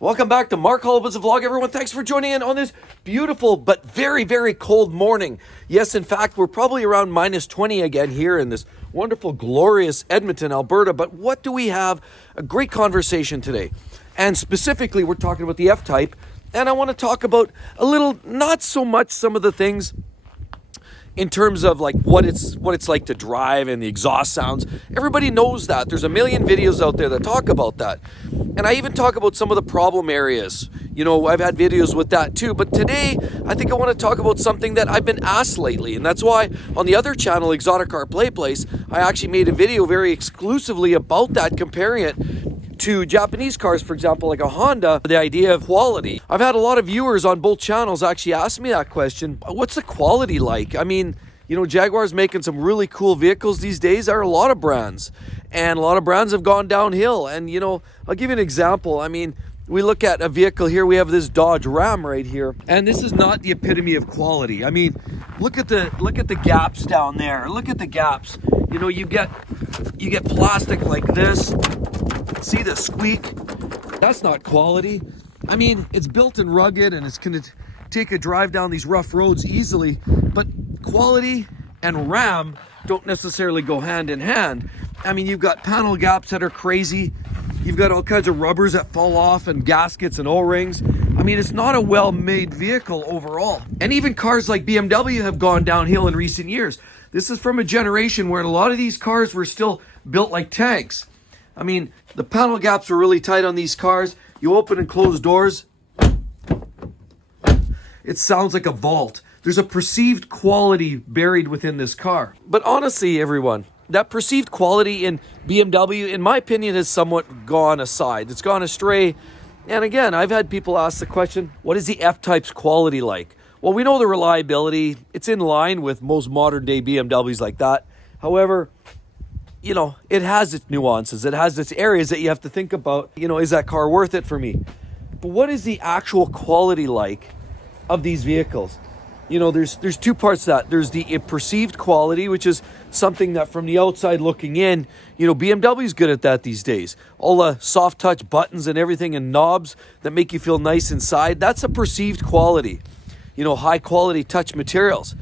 Welcome back to Mark Holubin's vlog, everyone. Thanks for joining in on this beautiful but very, very cold morning. Yes, in fact, we're probably around minus 20 again here in this wonderful, glorious Edmonton, Alberta. But what do we have? A great conversation today. And specifically, we're talking about the F Type. And I want to talk about a little, not so much some of the things in terms of like what it's like to drive and the exhaust sounds. Everybody knows that. There's a million videos out there that talk about that. And I even talk about some of the problem areas. You know, I've had videos with that too. But today, I think I want to talk about something that I've been asked lately. And that's why on the other channel, Exotic Car Play Place, I actually made a video very exclusively about that, comparing it to Japanese cars, for example, like a Honda, the idea of quality. I've had a lot of viewers on both channels actually ask me that question. What's the quality like? I mean, you know, Jaguar's making some really cool vehicles these days. There are a lot of brands, and a lot of brands have gone downhill. And, you know, I'll give you an example. I mean, we look at a vehicle here. We have this Dodge Ram right here, and this is not the epitome of quality. I mean, look at the gaps down there. Look at the gaps. You know, you get plastic like this. See the squeak? That's not quality. I mean, it's built and rugged, and it's going to take a drive down these rough roads easily, but quality and RAM don't necessarily go hand in hand. I mean, you've got panel gaps that are crazy. You've got all kinds of rubbers that fall off and gaskets and O-rings. I mean, it's not a well-made vehicle overall. And even cars like BMW have gone downhill in recent years. This is from a generation where a lot of these cars were still built like tanks. I mean, the panel gaps were really tight on these cars. You open and close doors, it sounds like a vault. There's a perceived quality buried within this car. But honestly, everyone, that perceived quality in BMW, in my opinion, has somewhat gone aside. It's gone astray. And again, I've had people ask the question, what is the F-Type's quality like? Well, we know the reliability. It's in line with most modern day BMWs like that. However, you know, it has its nuances. It has its areas that you have to think about. You know, is that car worth it for me? But what is the actual quality like of these vehicles? You know, there's two parts to that. There's the perceived quality, which is something that from the outside looking in, you know, BMW's good at that these days. All the soft touch buttons and everything and knobs that make you feel nice inside. That's a perceived quality. You know, high quality touch materials.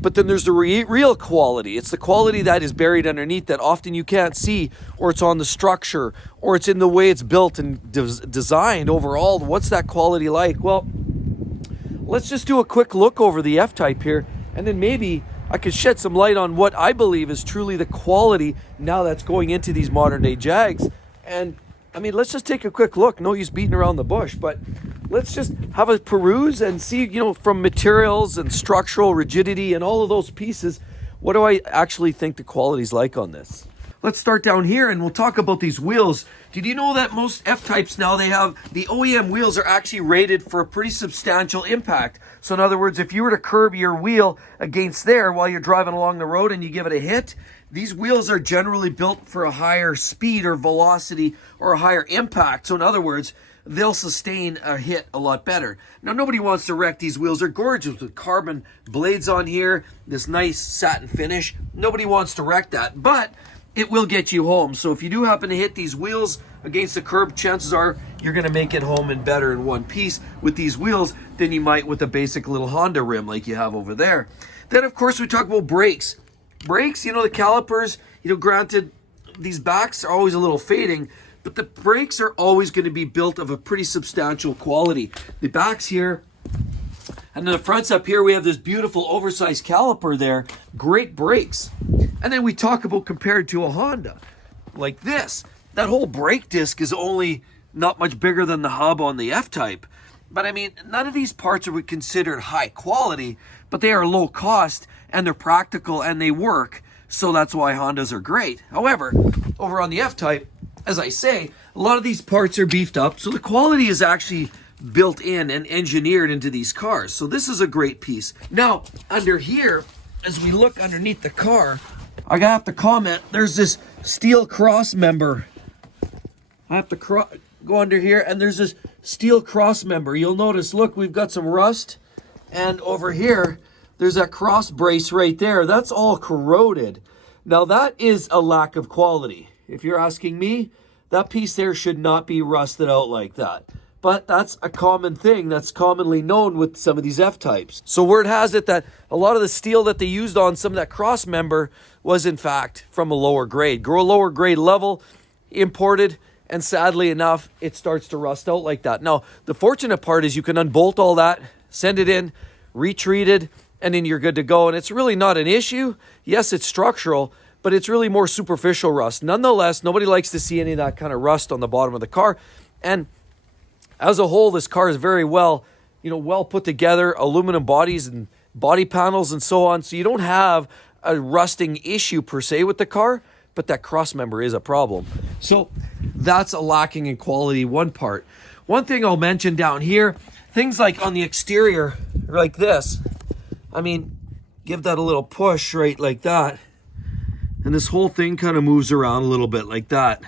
But then there's the real quality. It's the quality that is buried underneath that often you can't see, or it's on the structure, or it's in the way it's built and designed overall. What's that quality like? Well, let's just do a quick look over the F-Type here, and then maybe I could shed some light on what I believe is truly the quality now that's going into these modern day Jags. And I mean, let's just take a quick look. No use beating around the bush, but let's just have a peruse and see, you know, from materials and structural rigidity and all of those pieces, what do I actually think the quality's like on this? Let's start down here and we'll talk about these wheels. Did you know that most F-Types now, they have the OEM wheels are actually rated for a pretty substantial impact. So in other words, if you were to curb your wheel against there while you're driving along the road and you give it a hit, these wheels are generally built for a higher speed or velocity or a higher impact. So in other words, they'll sustain a hit a lot better. Now, nobody wants to wreck these wheels. They're gorgeous with carbon blades on here, this nice satin finish. Nobody wants to wreck that, but it will get you home. So if you do happen to hit these wheels against the curb, chances are you're going to make it home and better in one piece with these wheels than you might with a basic little Honda rim like you have over there. Then, of course, we talk about brakes. Brakes, you know, the calipers, you know, granted, these backs are always a little fading, but the brakes are always going to be built of a pretty substantial quality. The backs here, and then the fronts up here, we have this beautiful oversized caliper there. Great brakes. And then we talk about compared to a Honda, like this. That whole brake disc is only not much bigger than the hub on the F-Type. But I mean, none of these parts are considered high quality, but they are low cost and they're practical and they work. So that's why Hondas are great. However, over on the F-Type, as I say, a lot of these parts are beefed up. So the quality is actually built in and engineered into these cars. So this is a great piece. Now, under here, as we look underneath the car, I have to comment, there's this steel cross member. I have to go under here, and there's this steel cross member. You'll notice, look, we've got some rust, and over here, there's that cross brace right there. That's all corroded. Now, that is a lack of quality. If you're asking me, that piece there should not be rusted out like that. but that's a common thing that's commonly known with some of these F-types. So word has it that a lot of the steel that they used on some of that cross member was in fact from a lower grade. Grow a lower grade level, imported, and sadly enough, it starts to rust out like that. Now, the fortunate part is you can unbolt all that, send it in, retreated, and then you're good to go. And it's really not an issue. Yes, it's structural, but it's really more superficial rust. Nonetheless, nobody likes to see any of that kind of rust on the bottom of the car. And as a whole, this car is very well put together, aluminum bodies and body panels and so on. So you don't have a rusting issue per se with the car, but that cross member is a problem. So that's a lacking in quality, one part. One thing I'll mention down here, things like on the exterior, like this. I mean, give that a little push right like that. And this whole thing kind of moves around a little bit like that.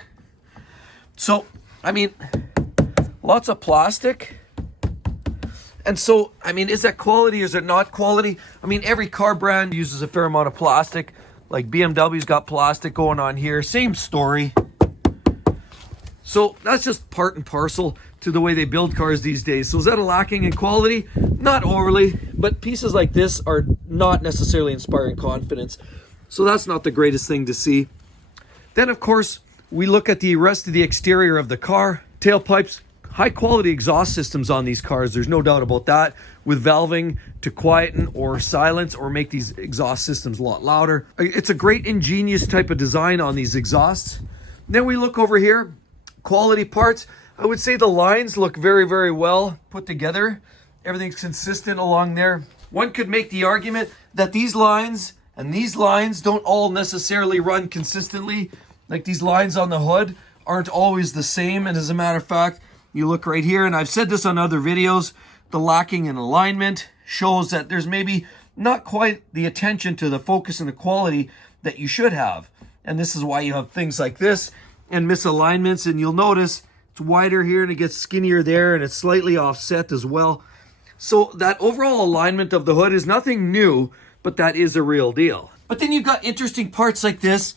So, I mean, lots of plastic. And so, I mean, is that quality? Is it not quality? I mean, every car brand uses a fair amount of plastic. Like BMW's got plastic going on here. Same story. So that's just part and parcel to the way they build cars these days. So is that a lacking in quality? Not overly, but pieces like this are not necessarily inspiring confidence. So that's not the greatest thing to see. Then, of course, we look at the rest of the exterior of the car. Tailpipes, high quality exhaust systems on these cars. There's no doubt about that, with valving to quieten or silence or make these exhaust systems a lot louder. It's a great ingenious type of design on these exhausts. Then we look over here, quality parts. I would say the lines look very, very well put together. Everything's consistent along there. One could make the argument that these lines and these lines don't all necessarily run consistently. Like these lines on the hood aren't always the same. And as a matter of fact, you look right here, and I've said this on other videos, the lacking in alignment shows that there's maybe not quite the attention to the focus and the quality that you should have. And this is why you have things like this and misalignments, and you'll notice it's wider here and it gets skinnier there, and it's slightly offset as well. So that overall alignment of the hood is nothing new, but that is a real deal. But then you've got interesting parts like this.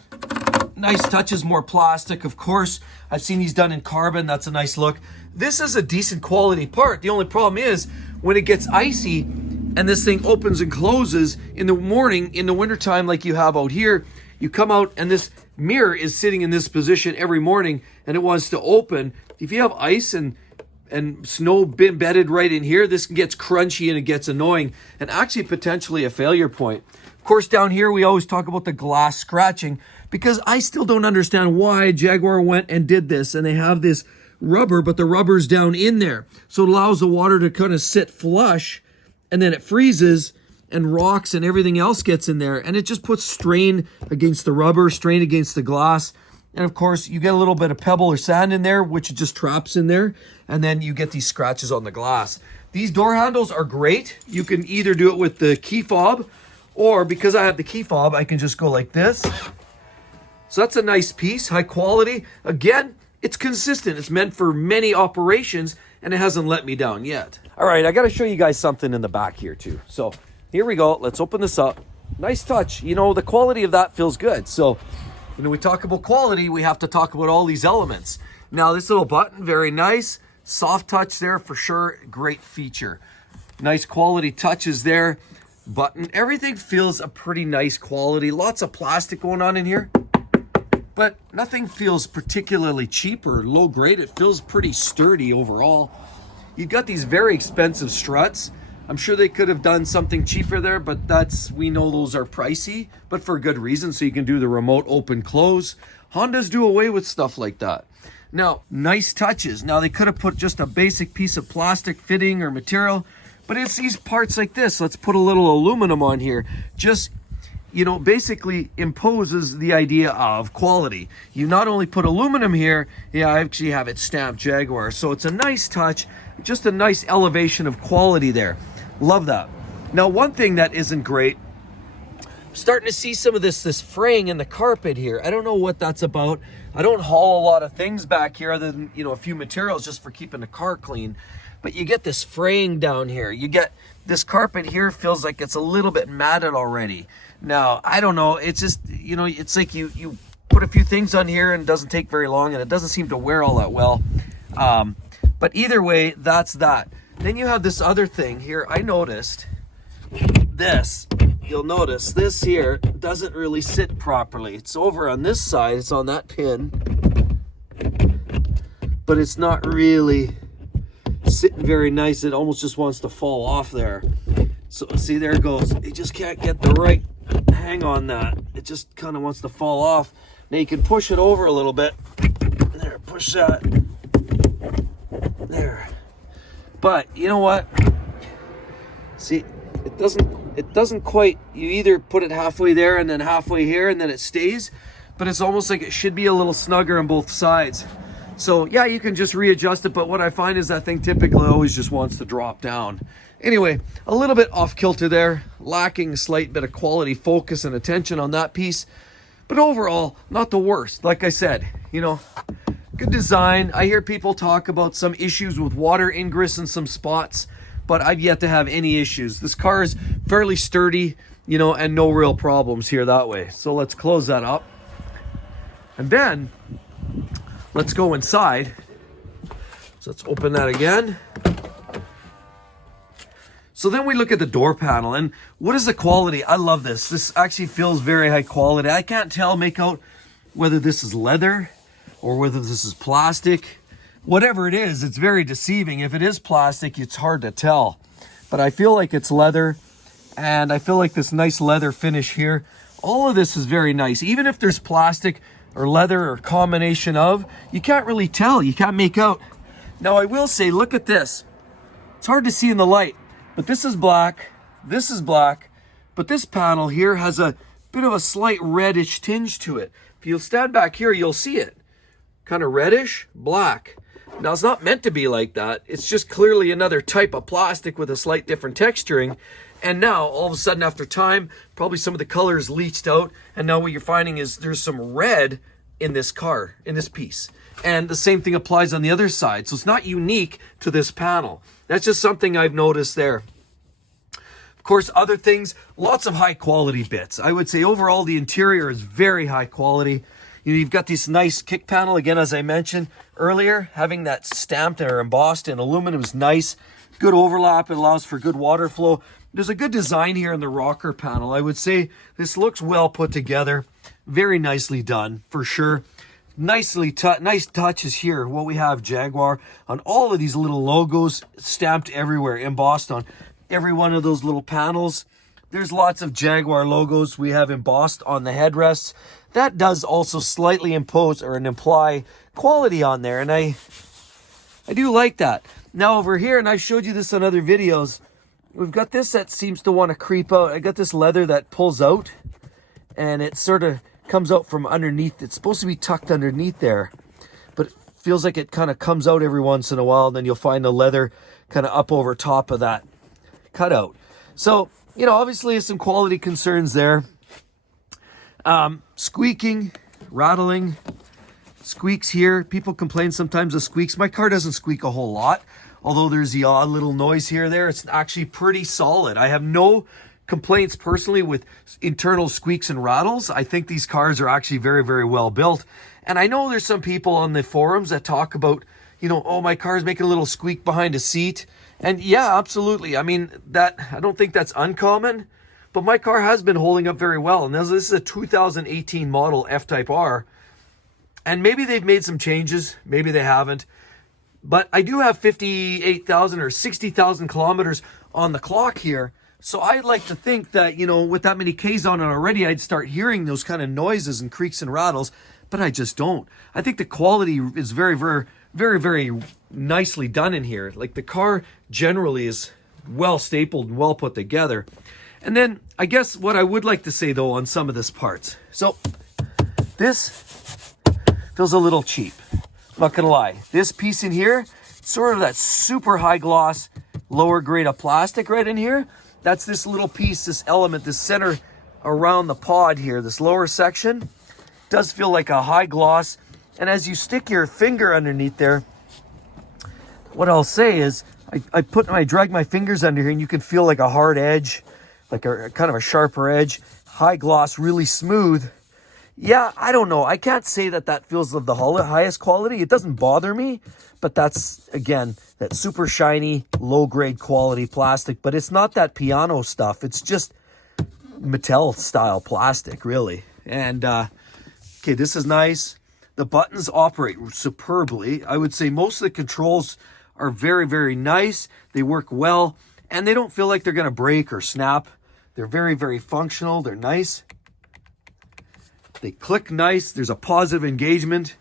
Nice touches, more plastic, of course. I've seen these done in carbon. That's a nice look. This is a decent quality part. The only problem is when it gets icy and this thing opens and closes in the morning, in the wintertime, like you have out here, you come out and this mirror is sitting in this position every morning and it wants to open. If you have ice and snow embedded right in here, this gets crunchy and it gets annoying and actually potentially a failure point. Of course, down here, we always talk about the glass scratching because I still don't understand why Jaguar went and did this. And they have this rubber, but the rubber's down in there. So it allows the water to kind of sit flush, and then it freezes and rocks and everything else gets in there. And it just puts strain against the rubber, strain against the glass. And of course, you get a little bit of pebble or sand in there, which it just traps in there. And then you get these scratches on the glass. These door handles are great. You can either do it with the key fob, or because I have the key fob, I can just go like this. So that's a nice piece, high quality. Again, it's consistent. It's meant for many operations, and it hasn't let me down yet. All right, I got to show you guys something in the back here too. So here we go. Let's open this up. Nice touch. You know, the quality of that feels good. So when we talk about quality, we have to talk about all these elements. Now, this little button, very nice. Soft touch there for sure. Great feature. Nice quality touches there. Button. Everything feels a pretty nice quality. Lots of plastic going on in here, but nothing feels particularly cheap or low grade. It feels pretty sturdy overall. You've got these very expensive struts. I'm sure they could have done something cheaper there, but we know those are pricey, but for good reason. So you can do the remote open close. Hondas do away with stuff like that. Now, nice touches. Now, they could have put just a basic piece of plastic fitting or material, but it's these parts like this. Let's put a little aluminum on here. Just, basically imposes the idea of quality. You not only put aluminum here, I actually have it stamped Jaguar. So it's a nice touch, just a nice elevation of quality there. Love that. Now, one thing that isn't great, I'm starting to see some of this fraying in the carpet here. I don't know what that's about. I don't haul a lot of things back here other than, a few materials just for keeping the car clean. But you get this fraying down here. You get this carpet here feels like it's a little bit matted already. Now, I don't know. It's just, it's like you put a few things on here and it doesn't take very long and it doesn't seem to wear all that well. But either way, that's that. Then you have this other thing here. I noticed this. You'll notice this here doesn't really sit properly. It's over on this side. It's on that pin. But it's not really sitting very nice. It almost just wants to fall off there. So see, there it goes. You just can't get the right hang on that. It just kind of wants to fall off. Now you can push it over a little bit. There, push that. There. But you know what? See, it doesn't quite, you either put it halfway there and then halfway here and then it stays, but it's almost like it should be a little snugger on both sides. So yeah, you can just readjust it, but what I find is that thing typically always just wants to drop down. Anyway, a little bit off kilter there, lacking a slight bit of quality focus and attention on that piece, but overall, not the worst. Like I said, you know, good design. I hear people talk about some issues with water ingress in some spots, but I've yet to have any issues. This car is fairly sturdy, you know, and no real problems here that way. So let's close that up. And then let's go inside. So let's open that again. So then we look at the door panel, and what is the quality? I love this. This actually feels very high quality. I can't make out whether this is leather or whether this is plastic. Whatever it is, it's very deceiving. If it is plastic, it's hard to tell. But I feel like it's leather, and I feel like this nice leather finish here. All of this is very nice. Even if there's plastic or leather or combination of, you can't really tell. You can't make out. Now I will say, look at this. It's hard to see in the light, but this is black, but this panel here has a bit of a slight reddish tinge to it. If you'll stand back here, you'll see it. Kind of reddish, black. Now it's not meant to be like that. It's just clearly another type of plastic with a slight different texturing. And now, all of a sudden, after time, probably some of the colors leached out. And now what you're finding is there's some red in this car, in this piece. And the same thing applies on the other side. So it's not unique to this panel. That's just something I've noticed there. Of course, other things, lots of high quality bits. I would say overall, the interior is very high quality. You know, you've got this nice kick panel, again, as I mentioned earlier, having that stamped or embossed in aluminum is nice. Good overlap, it allows for good water flow. There's a good design here in the rocker panel. I would say this looks well put together. Very nicely done, for sure. Nice touches here. What we have, Jaguar, on all of these little logos stamped everywhere, embossed on every one of those little panels. There's lots of Jaguar logos we have embossed on the headrests. That does also slightly impose or imply quality on there, and I do like that. Now over here, and I've showed you this on other videos, we've got this that seems to want to creep out. I got this leather that pulls out, and it sort of comes out from underneath. It's supposed to be tucked underneath there, but it feels like it kind of comes out every once in a while, and then you'll find the leather kind of up over top of that cutout. So, you know, obviously some quality concerns there. Squeaking, rattling, squeaks here. People complain sometimes of squeaks. My car doesn't squeak a whole lot, although there's the odd little noise here or there. It's actually pretty solid. I have no complaints personally with internal squeaks and rattles. I think these cars are actually very, very well built. And I know there's some people on the forums that talk about, you know, oh, my car's making a little squeak behind a seat. And yeah, absolutely. I mean, I don't think that's uncommon. But my car has been holding up very well. And this is a 2018 model F Type R. And maybe they've made some changes. Maybe they haven't. But I do have 58,000 or 60,000 kilometers on the clock here. So I'd like to think that, you know, with that many Ks on it already, I'd start hearing those kind of noises and creaks and rattles. But I just don't. I think the quality is very, very, very, very nicely done in here. Like the car generally is well stapled and well put together. And then I guess what I would like to say though on some of this parts. So this feels a little cheap. I'm not gonna lie. This piece in here, sort of that super high gloss, lower grade of plastic right in here. That's this little piece, this element, this center around the pod here, this lower section. Does feel like a high gloss. And as you stick your finger underneath there, what I'll say is I drag my fingers under here and you can feel like a hard edge, like a kind of a sharper edge, high gloss, really smooth. Yeah, I don't know. I can't say that that feels of the highest quality. It doesn't bother me, but that's, again, that super shiny, low-grade quality plastic. But it's not that piano stuff. It's just Mattel-style plastic, really. And, okay, this is nice. The buttons operate superbly. I would say most of the controls are very, very nice. They work well, and they don't feel like they're going to break or snap. They're very, very functional. They're nice. They click nice. There's a positive engagement.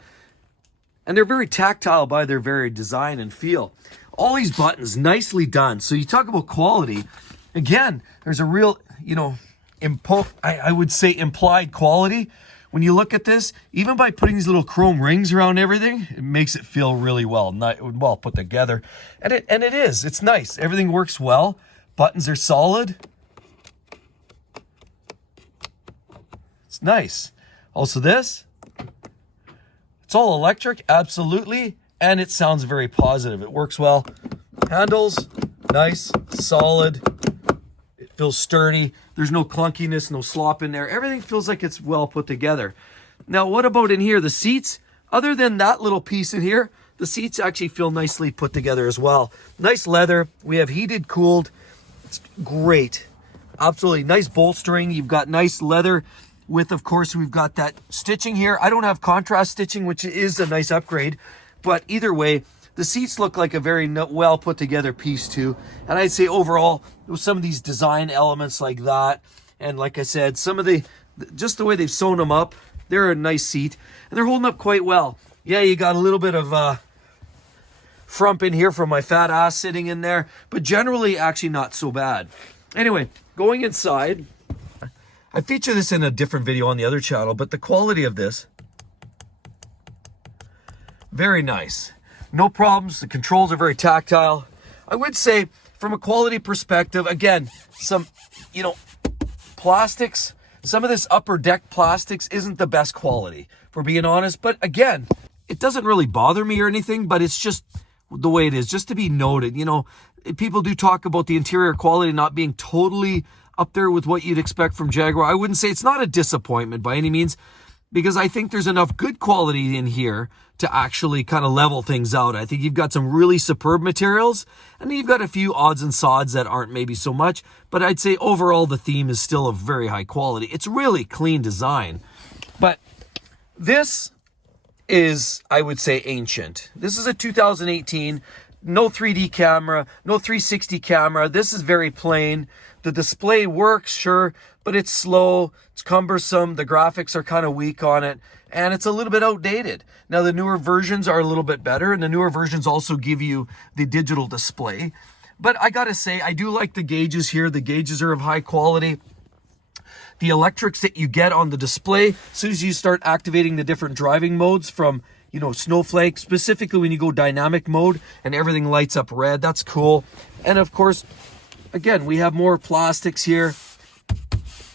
And they're very tactile by their very design and feel. All these buttons, nicely done. So you talk about quality. Again, there's a real, I would say implied quality. When you look at this, even by putting these little chrome rings around everything, it makes it feel really well put together. And it is. It's nice. Everything works well. Buttons are solid. It's nice. Also this, it's all electric, absolutely, and it sounds very positive. It works well. Handles, nice, solid. It feels sturdy. There's no clunkiness, no slop in there. Everything feels like it's well put together. Now, what about in here? The seats, other than that little piece in here, the seats actually feel nicely put together as well. Nice leather. We have heated, cooled. It's great. Absolutely. Nice bolstering. You've got nice leather. With, of course, we've got that stitching here. I don't have contrast stitching, which is a nice upgrade. But either way, the seats look like a very well put together piece too. And I'd say overall, with some of these design elements like that, and like I said, some of just the way they've sewn them up, they're a nice seat. And they're holding up quite well. Yeah, you got a little bit of frump in here from my fat ass sitting in there. But generally, actually not so bad. Anyway, going inside... I feature this in a different video on the other channel, but the quality of this, very nice. No problems. The controls are very tactile. I would say from a quality perspective, again, some, plastics, some of this upper deck plastics isn't the best quality, for being honest. But again, it doesn't really bother me or anything, but it's just the way it is, just to be noted. People do talk about the interior quality not being totally up there with what you'd expect from Jaguar. I wouldn't say it's not a disappointment by any means, because I think there's enough good quality in here to actually kind of level things out. I think you've got some really superb materials, and then you've got a few odds and sods that aren't maybe so much, but I'd say overall the theme is still of very high quality. It's really clean design. But this is, I would say, ancient. This is a 2018, no 3D camera, no 360 camera. This is very plain. The display works, sure, but it's slow, it's cumbersome, the graphics are kind of weak on it, and it's a little bit outdated. Now, the newer versions are a little bit better, and the newer versions also give you the digital display. But I gotta say, I do like the gauges here. The gauges are of high quality. The electrics that you get on the display, as soon as you start activating the different driving modes from, snowflake, specifically when you go dynamic mode and everything lights up red, that's cool. And of course, again, we have more plastics here.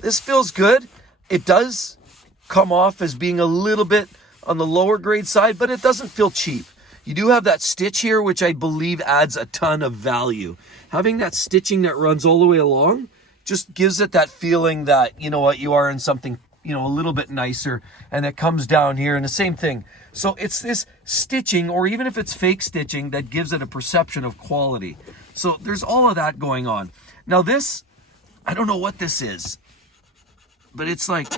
This feels good. It does come off as being a little bit on the lower grade side, but it doesn't feel cheap. You do have that stitch here, which I believe adds a ton of value. Having that stitching that runs all the way along just gives it that feeling that, you are in something, a little bit nicer, and it comes down here, and the same thing. So it's this stitching, or even if it's fake stitching, that gives it a perception of quality. So there's all of that going on. Now this, I don't know what this is, but it's like,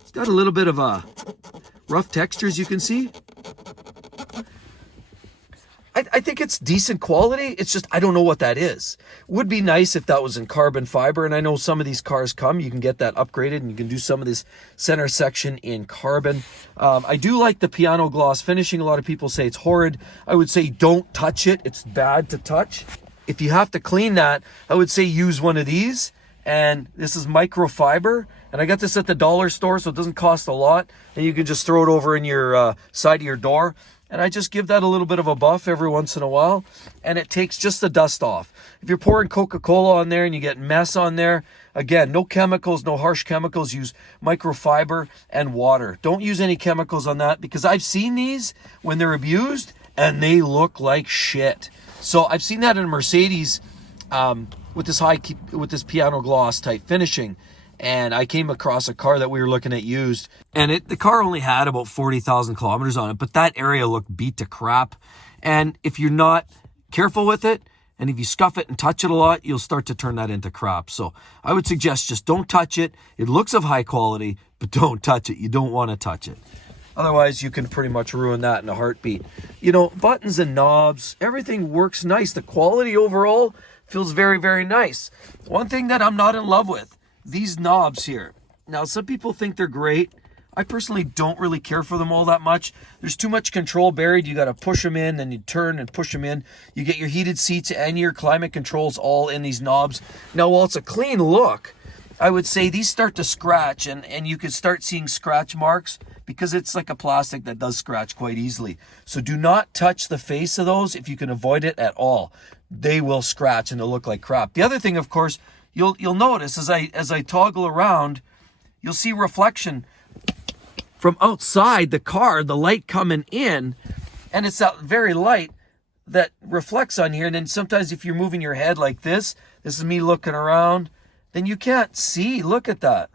it's got a little bit of a rough textures, you can see. I think it's decent quality. It's just, I don't know what that is. Would be nice if that was in carbon fiber. And I know some of these cars you can get that upgraded, and you can do some of this center section in carbon. I do like the piano gloss finishing. A lot of people say it's horrid. I would say don't touch it. It's bad to touch. If you have to clean that, I would say use one of these. And this is microfiber. And I got this at the dollar store, so it doesn't cost a lot. And you can just throw it over in your side of your door. And I just give that a little bit of a buff every once in a while, and it takes just the dust off. If you're pouring Coca-Cola on there and you get mess on there, again, no chemicals, no harsh chemicals. Use microfiber and water. Don't use any chemicals on that, because I've seen these when they're abused and they look like shit. So I've seen that in a Mercedes with this piano gloss type finishing, and I came across a car that we were looking at used, and the car only had about 40,000 kilometers on it, but that area looked beat to crap. And if you're not careful with it, and if you scuff it and touch it a lot, you'll start to turn that into crap. So I would suggest just don't touch it. It looks of high quality, but don't touch it. You don't want to touch it. Otherwise, you can pretty much ruin that in a heartbeat. You know, buttons and knobs, everything works nice. The quality overall feels very, very nice. One thing that I'm not in love with, these knobs here. Now, some people think they're great. I personally don't really care for them all that much. There's too much control buried. You got to push them in, then you turn and push them in. You get your heated seats and your climate controls all in these knobs. Now, while it's a clean look, I would say these start to scratch, and you could start seeing scratch marks because it's like a plastic that does scratch quite easily. So do not touch the face of those if you can avoid it at all. They will scratch and they'll look like crap. The other thing, of course, you'll notice as I toggle around, you'll see reflection from outside the car, the light coming in, and it's that very light that reflects on here. And then sometimes if you're moving your head like this is me looking around, then you can't see. Look at that.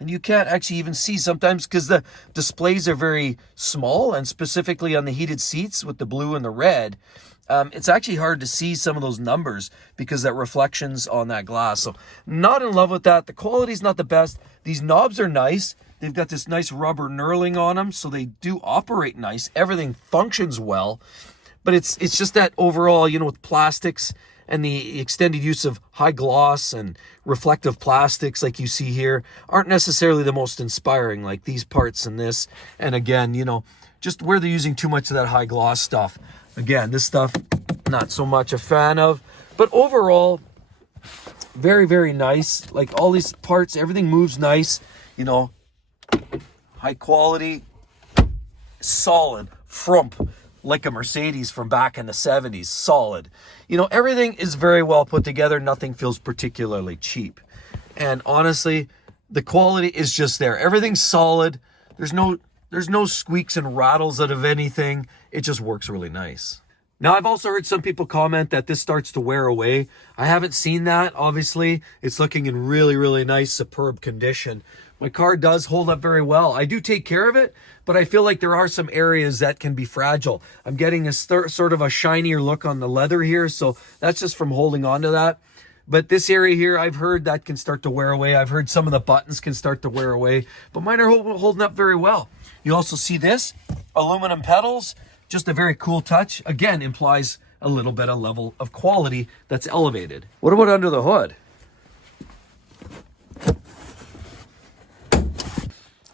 And you can't actually even see sometimes because the displays are very small, and specifically on the heated seats with the blue and the red, it's actually hard to see some of those numbers because that reflections on that glass. So not in love with that. The quality's not the best. These knobs are nice. They've got this nice rubber knurling on them, so they do operate nice. Everything functions well, but it's just that overall, you know, with plastics and the extended use of high gloss and reflective plastics like you see here aren't necessarily the most inspiring, like these parts and this. And again, you know, just where they're using too much of that high gloss stuff. Again, this stuff, not so much a fan of, but overall, very, very nice. Like all these parts, everything moves nice, you know, high quality, solid, frump, like a Mercedes from back in the 70s, solid. You know, everything is very well put together. Nothing feels particularly cheap. And honestly, the quality is just there. Everything's solid. There's no squeaks and rattles out of anything. It just works really nice. Now, I've also heard some people comment that this starts to wear away. I haven't seen that, obviously. It's looking in really, really nice, superb condition. My car does hold up very well. I do take care of it, but I feel like there are some areas that can be fragile. I'm getting a sort of a shinier look on the leather here, so that's just from holding on to that. But this area here, I've heard that can start to wear away. I've heard some of the buttons can start to wear away, but mine are holding up very well. You also see this, aluminum pedals, just a very cool touch. Again, implies a little bit of level of quality that's elevated. What about under the hood?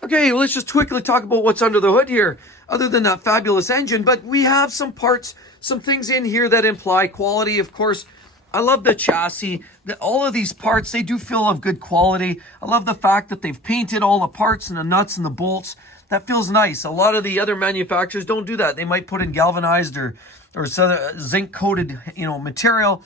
Okay, well, let's just quickly talk about what's under the hood here, other than that fabulous engine. But we have some parts, some things in here that imply quality. Of course, I love the chassis. All of these parts, they do feel of good quality. I love the fact that they've painted all the parts and the nuts and the bolts. That feels nice. A lot of the other manufacturers don't do that. They might put in galvanized or zinc coated, you know, material.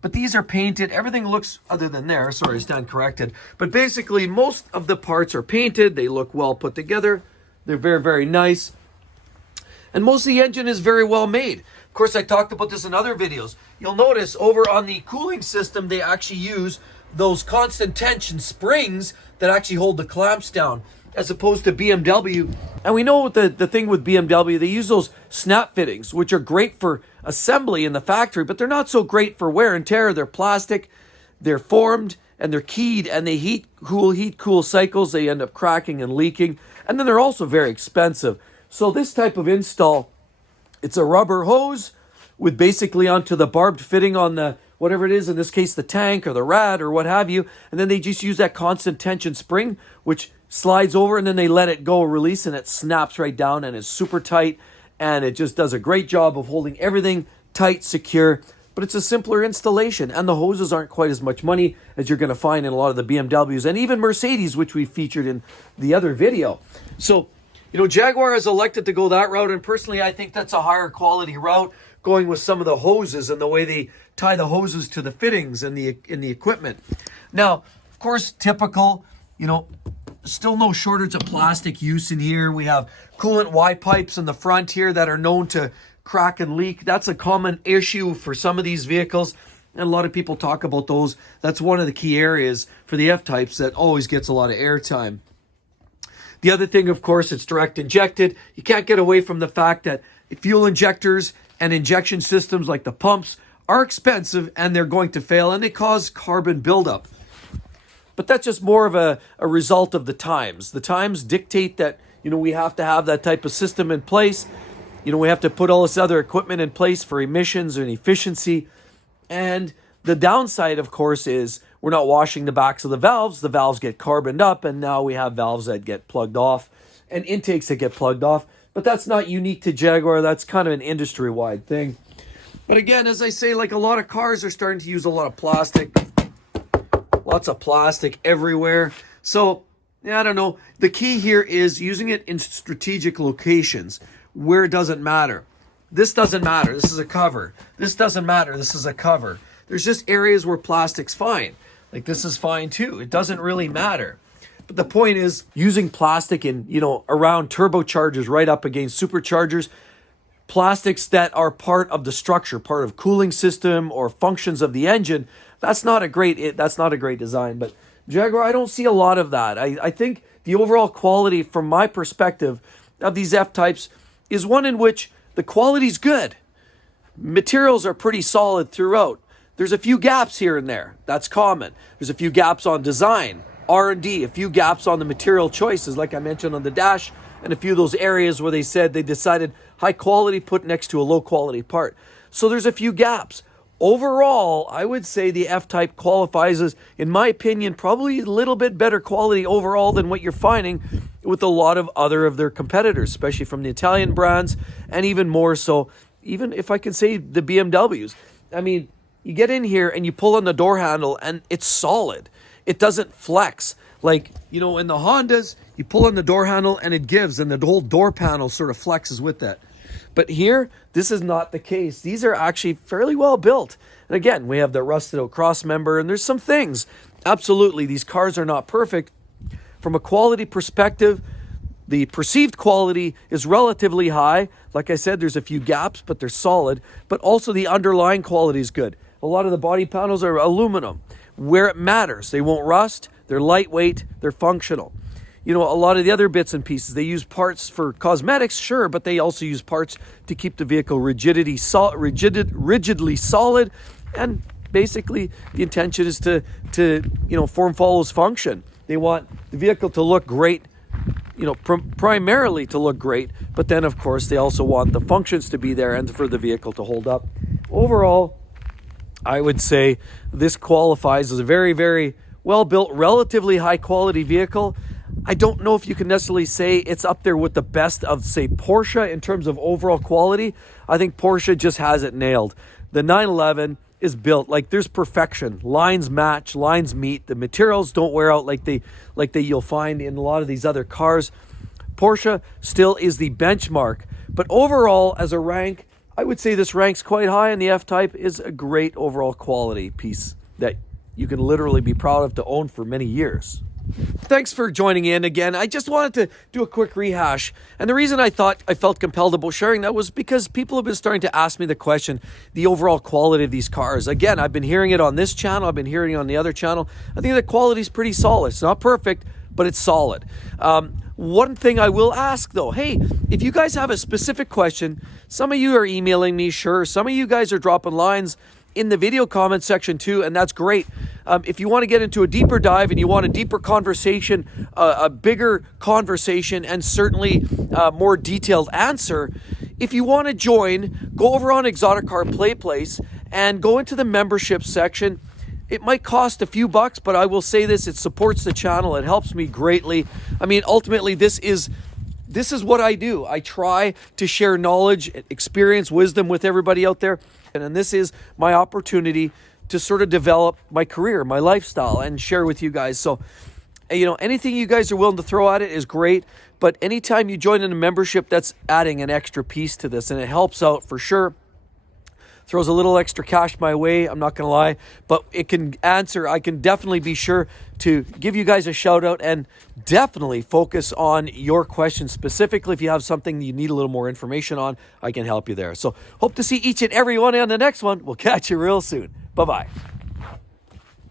But these are painted. Everything looks, other than there, sorry, I stand corrected. But basically, most of the parts are painted. They look well put together. They're very, very nice. And most of the engine is very well made. Of course, I talked about this in other videos. You'll notice over on the cooling system, they actually use those constant tension springs that actually hold the clamps down, as opposed to BMW. And we know the thing with BMW, they use those snap fittings, which are great for assembly in the factory, but they're not so great for wear and tear. They're plastic, they're formed, and they're keyed, and they heat cool cycles. They end up cracking and leaking. And then they're also very expensive. So this type of install, it's a rubber hose with basically onto the barbed fitting on the, whatever it is, in this case, the tank or the rad or what have you. And then they just use that constant tension spring, which slides over, and then they let it go, release, and it snaps right down and is super tight. And it just does a great job of holding everything tight, secure. But it's a simpler installation, and the hoses aren't quite as much money as you're going to find in a lot of the BMWs and even Mercedes, which we featured in the other video. So, you know, Jaguar has elected to go that route, and personally, I think that's a higher quality route, going with some of the hoses and the way they tie the hoses to the fittings and the equipment. Now, of course, typical, you know, still no shortage of plastic use in here. We have coolant Y pipes in the front here that are known to crack and leak. That's a common issue for some of these vehicles. And a lot of people talk about those. That's one of the key areas for the F-types that always gets a lot of airtime. The other thing, of course, it's direct injected. You can't get away from the fact that fuel injectors and injection systems like the pumps are expensive and they're going to fail and they cause carbon buildup. But that's just more of a result of the times. The times dictate that, we have to have that type of system in place. We have to put all this other equipment in place for emissions and efficiency. And the downside, of course, is we're not washing the backs of the valves. The valves get carboned up, and now we have valves that get plugged off and intakes that get plugged off. But that's not unique to Jaguar. That's kind of an industry-wide thing. But again, as I say, like a lot of cars are starting to use a lot of plastic. Lots of plastic everywhere. So, I don't know. The key here is using it in strategic locations where it doesn't matter. This doesn't matter. This is a cover. This doesn't matter. This is a cover. There's just areas where plastic's fine. Like this is fine too. It doesn't really matter. But the point is using plastic in, around turbochargers right up against superchargers, plastics that are part of the structure, part of cooling system or functions of the engine, that's not a great design. But Jaguar, I don't see a lot of that. I think the overall quality from my perspective of these F-types is one in which the quality's good. Materials are pretty solid throughout. There's a few gaps here and there. That's common. There's a few gaps on design, R&D, a few gaps on the material choices, like I mentioned on the dash, and a few of those areas where they said they decided high quality put next to a low quality part. So there's a few gaps. Overall, I would say the F-type qualifies as, in my opinion, probably a little bit better quality overall than what you're finding with a lot of other of their competitors, especially from the Italian brands, and even more so, even if I could say the BMWs. I mean, you get in here and you pull on the door handle and it's solid. It doesn't flex. Like, in the Hondas, you pull on the door handle and it gives, and the whole door panel sort of flexes with that. But here, this is not the case. These are actually fairly well built. And again, we have the rusted out cross member, and there's some things. Absolutely, these cars are not perfect. From a quality perspective, the perceived quality is relatively high. Like I said, there's a few gaps, but they're solid. But also the underlying quality is good. A lot of the body panels are aluminum. Where it matters, they won't rust, they're lightweight, they're functional. A lot of the other bits and pieces, they use parts for cosmetics, sure, but they also use parts to keep the vehicle rigidly solid. And basically, the intention is to form follows function. They want the vehicle to look great, primarily to look great, but then, of course, they also want the functions to be there and for the vehicle to hold up. Overall, I would say this qualifies as a very, very well-built, relatively high-quality vehicle. I don't know if you can necessarily say it's up there with the best of, say, Porsche in terms of overall quality. I think Porsche just has it nailed. The 911 is built like there's perfection. Lines match, lines meet. The materials don't wear out like you'll find in a lot of these other cars. Porsche still is the benchmark. But overall, as a rank, I would say this ranks quite high, and the F-Type is a great overall quality piece that you can literally be proud of to own for many years. Thanks for joining in again. I just wanted to do a quick rehash. And the reason I felt compelled about sharing that was because people have been starting to ask me the question, the overall quality of these cars. Again, I've been hearing it on this channel. I've been hearing it on the other channel. I think the quality is pretty solid. It's not perfect, but it's solid. One thing I will ask though, hey, if you guys have a specific question, some of you are emailing me, sure. Some of you guys are dropping lines in the video comment section too, and that's great. If you want to get into a deeper dive and you want a deeper conversation, a bigger conversation, and certainly more detailed answer, if you want to join, go over on Exotic Car Play Place and go into the membership section. It might cost a few bucks, but I will say this, it supports the channel. It helps me greatly. I mean, ultimately, this is what I do. I try to share knowledge, experience, wisdom with everybody out there. And this is my opportunity to sort of develop my career, my lifestyle, and share with you guys. So, anything you guys are willing to throw at it is great. But anytime you join in a membership, that's adding an extra piece to this. And it helps out for sure. Throws a little extra cash my way, I'm not going to lie. But it can answer. I can definitely be sure to give you guys a shout out and definitely focus on your questions specifically. If you have something you need a little more information on, I can help you there. So hope to see each and every one on the next one. We'll catch you real soon. Bye-bye.